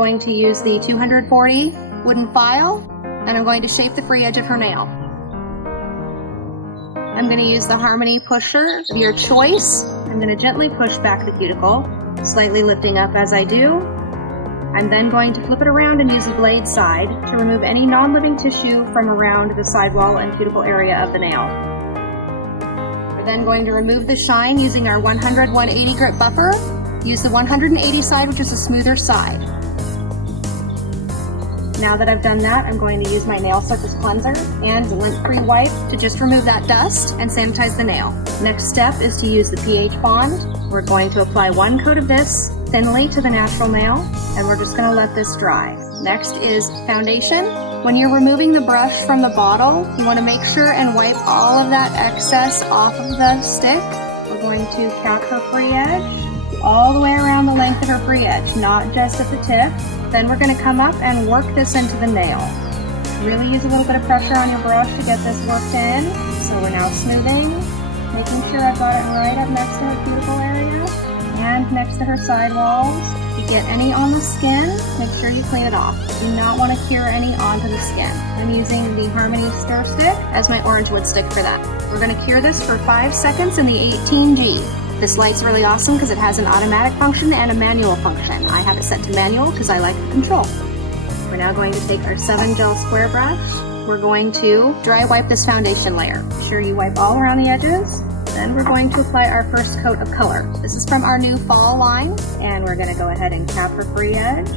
going to use the 240 wooden file, and I'm going to shape the free edge of her nail. I'm going to use the Harmony pusher of your choice. I'm going to gently push back the cuticle, slightly lifting up as I do. I'm then going to flip it around and use the blade side to remove any non-living tissue from around the sidewall and cuticle area of the nail. We're then going to remove the shine using our 100-180 grit buffer. Use the 180 side, which is a smoother side. Now that I've done that, I'm going to use my nail surface cleanser and lint-free wipe to just remove that dust and sanitize the nail. Next step is to use the pH bond. We're going to apply one coat of this thinly to the natural nail, and we're just going to let this dry. Next is foundation. When you're removing the brush from the bottle, you want to make sure and wipe all of that excess off of the stick. We're going to cap her free edge all the way around the length of her free edge, not just at the tip. Then we're going to come up and work this into the nail. Really use a little bit of pressure on your brush to get this worked in. So we're now smoothing, making sure I've got it right up next to her cuticle area and next to her sidewalls. If you get any on the skin, make sure you clean it off. Do not want to cure any onto the skin. I'm using the Harmony Stir Stick as my orange wood stick for that. We're going to cure this for 5 seconds in the 18G. This light's really awesome because it has an automatic function and a manual function. I have it set to manual because I like the control. We're now going to take our 7 gel square brush. We're going to dry wipe this foundation layer. Be sure you wipe all around the edges. Then we're going to apply our first coat of color. This is from our new fall line, and we're going to go ahead and cap her free edge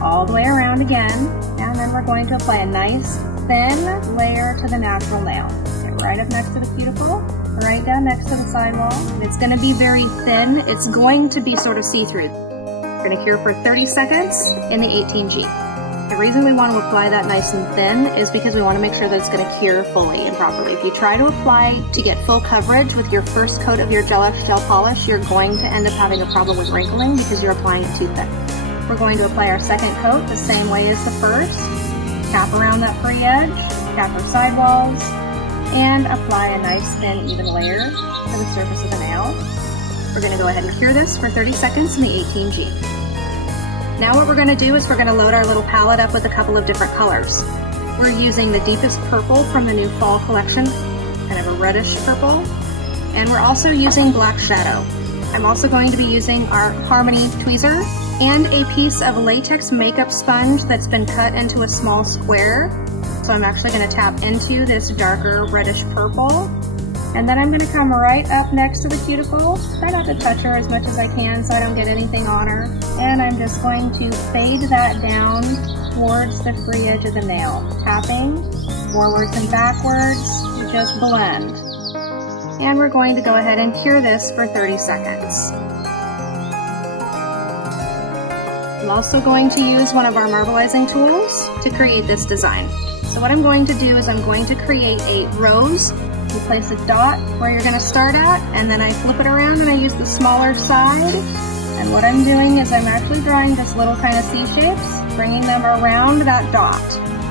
all the way around again. And then we're going to apply a nice thin layer to the natural nail. Get right up next to the cuticle, right down next to the sidewall. It's going to be very thin. It's going to be sort of see-through. We're going to cure for 30 seconds in the 18G. The reason we want to apply that nice and thin is because we want to make sure that it's going to cure fully and properly. If you try to apply to get full coverage with your first coat of your gel polish, you're going to end up having a problem with wrinkling because you're applying it too thick. We're going to apply our second coat the same way as the first. Cap around that free edge, cap our sidewalls, and apply a nice thin even layer to the surface of the nail. We're going to go ahead and cure this for 30 seconds in the 18G. Now what we're going to do is we're going to load our little palette up with a couple of different colors. We're using the deepest purple from the new fall collection, kind of a reddish purple, and we're also using black shadow. I'm also going to be using our Harmony tweezer and a piece of latex makeup sponge that's been cut into a small square. So I'm actually going to tap into this darker reddish purple. And then I'm going to come right up next to the cuticle. Try not to touch her as much as I can so I don't get anything on her. And I'm just going to fade that down towards the free edge of the nail. Tapping forwards and backwards, just blend. And we're going to go ahead and cure this for 30 seconds. I'm also going to use one of our marbleizing tools to create this design. So what I'm going to do is I'm going to create a rose. You place a dot where you're going to start at, and then I flip it around and I use the smaller side. And what I'm doing is I'm actually drawing just little kind of C shapes, bringing them around that dot.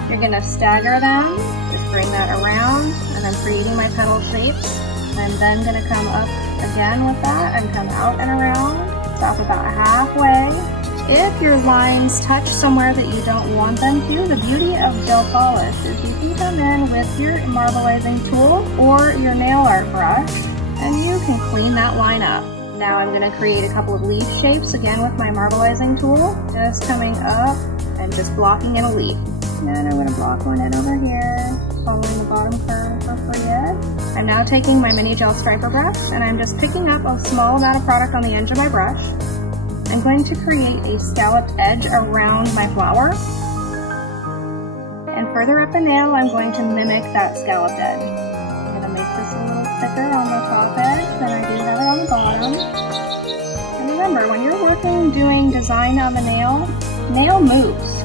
You're going to stagger them, just bring that around, and I'm creating my petal shapes. I'm then going to come up again with that and come out and around. Stop about halfway. If your lines touch somewhere that you don't want them to, the beauty of gel polish is you can come in with your marbleizing tool or your nail art brush and you can clean that line up. Now I'm going to create a couple of leaf shapes again with my marbleizing tool, just coming up and just blocking in a leaf. And I'm going to block one in over here, following the bottom curve for free edge. I'm now taking my mini gel striper brush and I'm just picking up a small amount of product on the edge of my brush. I'm going to create a scalloped edge around my flower. And further up the nail, I'm going to mimic that scalloped edge. I'm going to make this a little thicker on the top edge than I do have it on the bottom. And remember, when you're working doing design on the nail moves.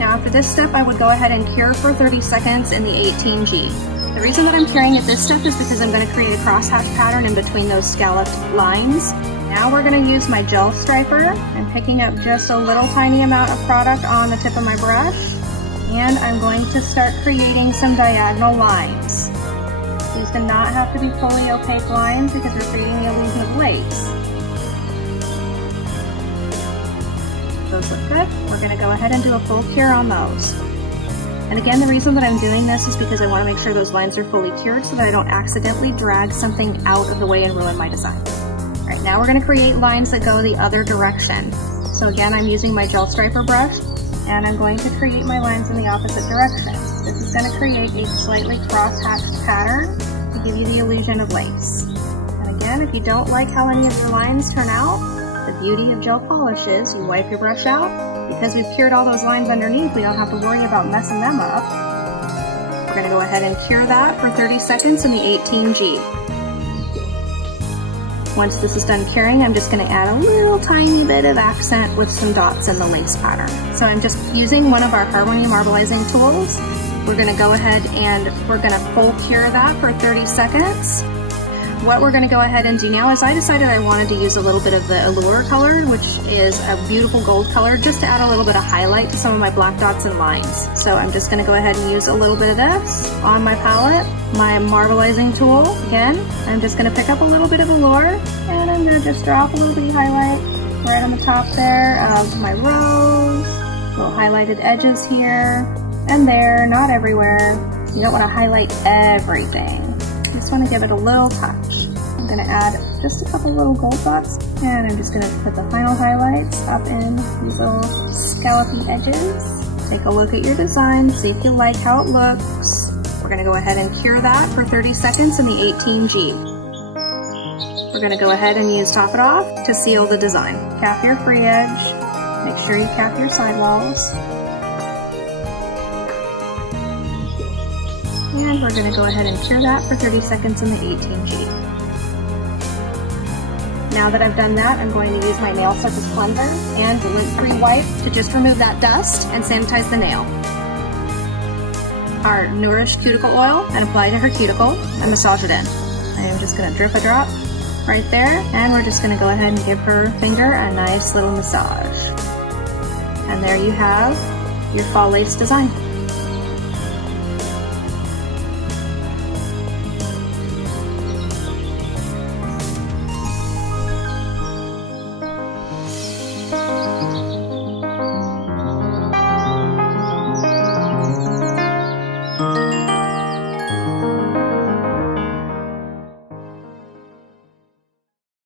Now after this step, I would go ahead and cure for 30 seconds in the 18G. The reason that I'm curing at this step is because I'm going to create a crosshatch pattern in between those scalloped lines. Now we're going to use my gel striper. I'm picking up just a little tiny amount of product on the tip of my brush, and I'm going to start creating some diagonal lines. These do not have to be fully opaque lines because we're creating the illusion of lace. Those look good. We're gonna go ahead and do a full cure on those. And again, the reason that I'm doing this is because I want to make sure those lines are fully cured so that I don't accidentally drag something out of the way and ruin my design. All right, now we're going to create lines that go the other direction. So again, I'm using my gel striper brush and I'm going to create my lines in the opposite direction. This is going to create a slightly cross-hatched pattern to give you the illusion of lace. And again, if you don't like how any of your lines turn out, the beauty of gel polish is you wipe your brush out. Because we've cured all those lines underneath, we don't have to worry about messing them up. We're going to go ahead and cure that for 30 seconds in the 18G. Once this is done curing, I'm just going to add a little tiny bit of accent with some dots in the lace pattern. So I'm just using one of our Harmony marbleizing tools. We're going to go ahead and we're going to full cure that for 30 seconds. What we're going to go ahead and do now is I decided I wanted to use a little bit of the Allure color, which is a beautiful gold color, just to add a little bit of highlight to some of my black dots and lines. So I'm just going to go ahead and use a little bit of this on my palette. My marbleizing tool, again, I'm just going to pick up a little bit of Allure, and I'm going to just drop a little bit of highlight right on the top there of my rose, little highlighted edges here and there, not everywhere. You don't want to highlight everything. Just want to give it a little touch. I'm going to add just a couple little gold dots, and I'm just going to put the final highlights up in these little scallopy edges. Take a look at your design, see if you like how it looks. We're going to go ahead and cure that for 30 seconds in the 18G. We're going to go ahead and use Top It Off to seal the design. Cap your free edge, make sure you cap your sidewalls. And we're going to go ahead and cure that for 30 seconds in the 18G. Now that I've done that, I'm going to use my nail surface cleanser and lint-free wipe to just remove that dust and sanitize the nail. Our Nourish cuticle oil and apply to her cuticle and massage it in. I am just going to drip a drop right there, and we're just going to go ahead and give her finger a nice little massage. And there you have your fall lace design.